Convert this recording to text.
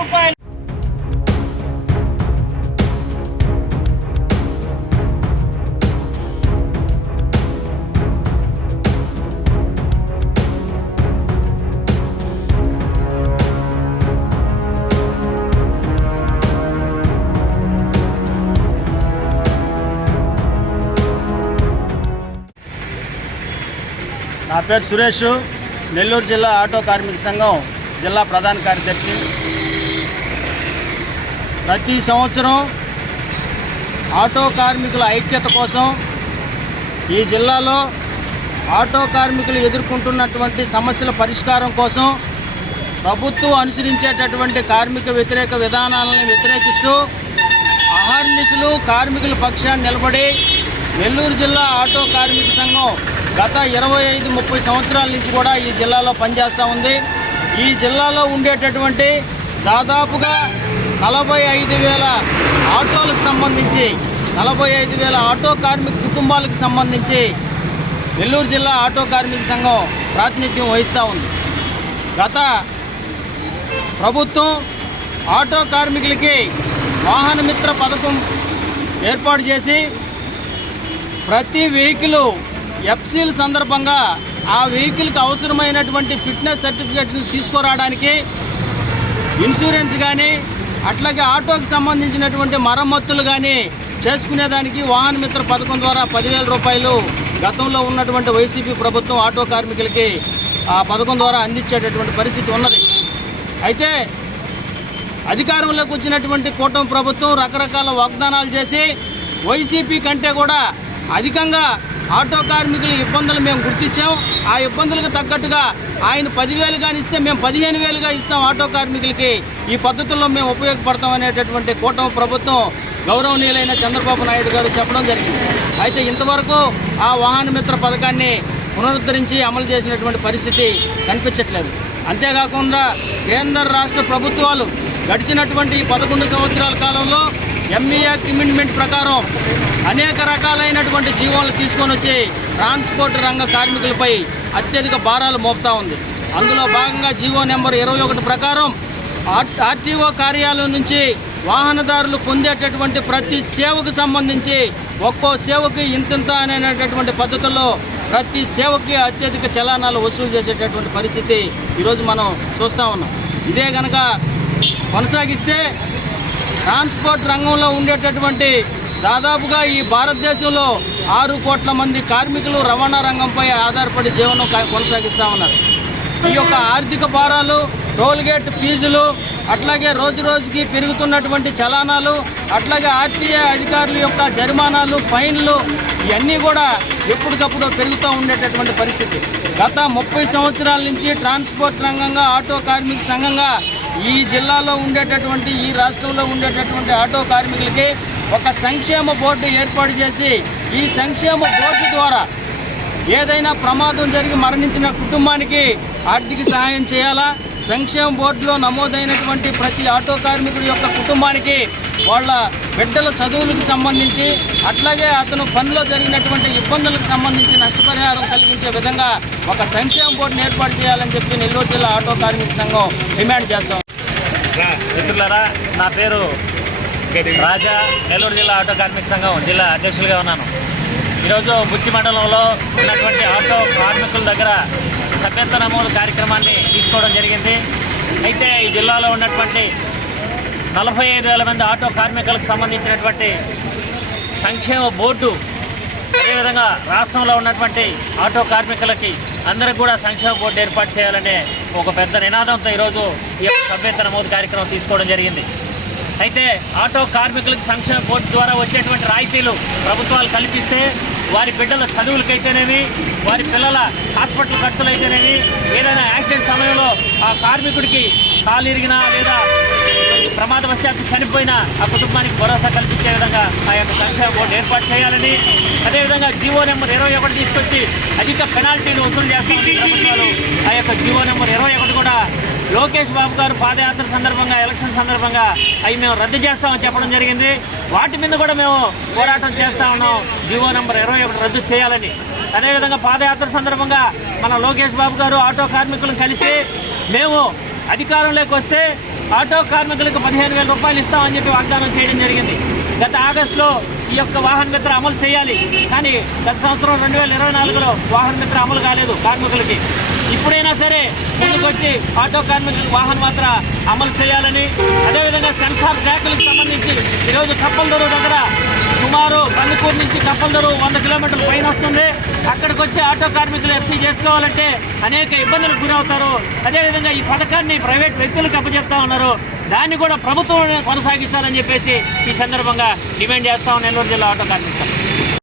రూపాయలు. నా పేరు సురేష్ నెల్లూరు జిల్లా ఆటో కార్మిక సంఘం జిల్లా ప్రధాన కార్యదర్శి. ప్రతి సంవత్సరం ఆటో కార్మికుల ఐక్యత కోసం ఈ జిల్లాలో ఆటో కార్మికులు ఎదుర్కొంటున్నటువంటి సమస్యల పరిష్కారం కోసం ప్రభుత్వం అనుసరించేటటువంటి కార్మిక వ్యతిరేక విధానాలను వ్యతిరేకిస్తూ అహర్నిశలు కార్మికుల పక్షాన్ని నిలబడి నెల్లూరు జిల్లా ఆటో కార్మిక సంఘం గత ఇరవై ఐదు ముప్పై సంవత్సరాల నుంచి కూడా ఈ జిల్లాలో పనిచేస్తూ ఉంది. ఈ జిల్లాలో ఉండేటటువంటి దాదాపుగా నలభై ఐదు వేల ఆటోలకు సంబంధించి నలభై ఐదు వేల ఆటో కార్మిక కుటుంబాలకు సంబంధించి నెల్లూరు జిల్లా ఆటో కార్మిక సంఘం ప్రాతినిధ్యం వహిస్తూ ఉంది. గత ప్రభుత్వం ఆటో కార్మికులకి వాహన మిత్ర పథకం ఏర్పాటు చేసి ప్రతి వెహికల్ ఎఫ్సీల సందర్భంగా ఆ వెహికల్కి అవసరమైనటువంటి ఫిట్నెస్ సర్టిఫికేట్లు తీసుకురావడానికి ఇన్సూరెన్స్ కానీ అట్లాగే ఆటోకి సంబంధించినటువంటి మరమ్మతులు కానీ చేసుకునేదానికి వాహన మిత్ర పథకం ద్వారా పదివేల రూపాయలు గతంలో ఉన్నటువంటి వైసీపీ ప్రభుత్వం ఆటో కార్మికులకి ఆ పథకం ద్వారా అందించేటటువంటి పరిస్థితి ఉన్నది. అయితే అధికారంలోకి వచ్చినటువంటి కూటమి ప్రభుత్వం రకరకాల వాగ్దానాలు చేసి వైసీపీ కంటే కూడా అధికంగా ఆటో కార్మికుల ఇబ్బందులు మేము గుర్తించాం. ఆ ఇబ్బందులకు తగ్గట్టుగా ఆయన పదివేలు కానీ ఇస్తే మేము పదిహేను వేలుగా ఇస్తాం ఆటో కార్మికులకి. ఈ పద్ధతుల్లో మేము ఉపయోగపడతాం అనేటటువంటి కూటమి ప్రభుత్వం గౌరవనీయులైన చంద్రబాబు నాయుడు గారు చెప్పడం జరిగింది. అయితే ఇంతవరకు ఆ వాహన మిత్ర పథకాన్ని పునరుద్ధరించి అమలు చేసినటువంటి పరిస్థితి కనిపించట్లేదు. అంతేకాకుండా కేంద్ర రాష్ట్ర ప్రభుత్వాలు గడిచినటువంటి ఈ పదకొండు సంవత్సరాల కాలంలో ఎంఈ యాక్ట్ అమెండ్మెంట్ ప్రకారం అనేక రకాలైనటువంటి జీవోలు తీసుకొని వచ్చి ట్రాన్స్పోర్ట్ రంగ కార్మికులపై అత్యధిక భారాలు మోపుతా ఉంది. అందులో భాగంగా జీవో నెంబర్ ఇరవై ఒకటి ప్రకారం ఆర్- ఆర్టీఓ కార్యాలయం నుంచి వాహనదారులు పొందేటటువంటి ప్రతి సేవకు సంబంధించి ఒక్కో సేవకి ఇంతింత అనేటటువంటి పద్ధతుల్లో ప్రతి సేవకి అత్యధిక చలానాలు వసూలు చేసేటటువంటి పరిస్థితి ఈరోజు మనం చూస్తూ ఉన్నాం. ఇదే కనుక కొనసాగిస్తే ట్రాన్స్పోర్ట్ రంగంలో ఉండేటటువంటి దాదాపుగా ఈ భారతదేశంలో ఆరు కోట్ల మంది కార్మికులు రవాణా రంగంపై ఆధారపడి జీవనం కొనసాగిస్తూ ఉన్నారు. ఈ యొక్క ఆర్థిక భారాలు టోల్గేట్ ఫీజులు అట్లాగే రోజు రోజుకి పెరుగుతున్నటువంటి చలానాలు అట్లాగే ఆర్టీఏ అధికారుల యొక్క జరిమానాలు ఫైన్లు ఇవన్నీ కూడా ఎప్పటికప్పుడు పెరుగుతూ ఉండేటటువంటి పరిస్థితి. గత ముప్పై సంవత్సరాల నుంచి ట్రాన్స్పోర్ట్ రంగంగా ఆటో కార్మిక సంఘంగా ఈ జిల్లాలో ఉండేటటువంటి ఈ రాష్ట్రంలో ఉండేటటువంటి ఆటో కార్మికులకి ఒక సంక్షేమ బోర్డు ఏర్పాటు చేసి ఈ సంక్షేమ బోర్డు ద్వారా ఏదైనా ప్రమాదం జరిగి మరణించిన కుటుంబానికి ఆర్థిక సహాయం చేయాలా? సంక్షేమ బోర్డులో నమోదైనటువంటి ప్రతి ఆటో కార్మికుడి యొక్క కుటుంబానికి వాళ్ళ బిడ్డల చదువులకు సంబంధించి అట్లాగే అతను పనిలో జరిగినటువంటి ఇబ్బందులకు సంబంధించి నష్టపరిహారం కలిగించే విధంగా ఒక సంక్షేమ బోర్డును ఏర్పాటు చేయాలని చెప్పి నెల్లూరు జిల్లా ఆటో కార్మిక సంఘం డిమాండ్ చేస్తాం. మిత్రులరా నా పేరు రాజా నెల్లూరు జిల్లా ఆటో కార్మిక సంఘం జిల్లా అధ్యక్షులుగా ఉన్నాను. ఈరోజు బుచ్చి మండలంలో ఉన్నటువంటి ఆటో కార్మికుల దగ్గర సభ్యత్వ నమోదు కార్యక్రమాన్ని తీసుకోవడం జరిగింది. అయితే ఈ జిల్లాలో ఉన్నటువంటి నలభై ఐదు వేల మంది ఆటో కార్మికులకు సంబంధించినటువంటి సంక్షేమ బోర్డు అదేవిధంగా రాష్ట్రంలో ఉన్నటువంటి ఆటో కార్మికులకి అందరికి కూడా సంక్షేమ బోర్డు ఏర్పాటు చేయాలనే ఒక పెద్ద నినాదంతో ఈరోజు ఈ యొక్క సభ్యత నమోదు కార్యక్రమం తీసుకోవడం జరిగింది. అయితే ఆటో కార్మికులకు సంక్షేమ బోర్డు ద్వారా వచ్చేటువంటి రాయితీలు ప్రభుత్వాలు కల్పిస్తే వారి బిడ్డల చదువులకైతేనేమి వారి పిల్లల హాస్పిటల్ ఖర్చులు ఏదైనా యాక్సిడెంట్ సమయంలో ఆ కార్మికుడికి కాలు ఇరిగినా లేదా ప్రమాదవశాత్తు చనిపోయిన ఆ కుటుంబానికి భరోసా కల్పించే విధంగా ఆ యొక్క సంక్షేమ బోర్డు ఏర్పాటు చేయాలని అదేవిధంగా జీవో నెంబర్ ఇరవై ఒకటి తీసుకొచ్చి అధిక పెనాల్టీలు వసూలు చేస్తామని ప్రభుత్వాలు ఆ యొక్క జీవో నెంబర్ ఇరవై ఒకటి కూడా లోకేష్ బాబు గారు పాదయాత్ర సందర్భంగా ఎలక్షన్ సందర్భంగా అవి మేము రద్దు చేస్తామని చెప్పడం జరిగింది. వాటి మీద కూడా మేము పోరాటం చేస్తా ఉన్నాం. జీవో నెంబర్ ఇరవై ఒకటి రద్దు చేయాలని. అదేవిధంగా పాదయాత్ర సందర్భంగా మన లోకేష్ బాబు గారు ఆటో కార్మికులను కలిసి మేము అధికారంలోకి వస్తే ఆటో కార్మికులకు పదిహేను వేల రూపాయలు ఇస్తామని చెప్పి వాగ్దానం చేయడం జరిగింది. గత ఆగస్టులో ఈ యొక్క వాహన మిత్ర అమలు చేయాలి. కానీ గత సంవత్సరం రెండు వేల ఇరవై నాలుగులో వాహన మిత్ర అమలు కాలేదు కార్మికులకి. ఎప్పుడైనా సరే ముందుకొచ్చి ఆటో కార్మికుల వాహన మాత్ర అమలు చేయాలని అదేవిధంగా సెన్సార్ ట్రాకులకు సంబంధించి ఈరోజు కప్పలదొరు దగ్గర సుమారు కందుకూరు నుంచి కప్పలదొరు వంద కిలోమీటర్ల పైన వస్తుంది. అక్కడికి వచ్చి ఆటో కార్మికులు ఎఫ్సీ చేసుకోవాలంటే అనేక ఇబ్బందులకు గురవుతారు. అదేవిధంగా ఈ పథకాన్ని ప్రైవేట్ వ్యక్తులకు అప్పచెప్తా ఉన్నారు. దాన్ని కూడా ప్రభుత్వం కొనసాగిస్తారని చెప్పేసి ఈ సందర్భంగా డిమాండ్ చేస్తాం నెల్లూరు జిల్లా ఆటో కార్మికులు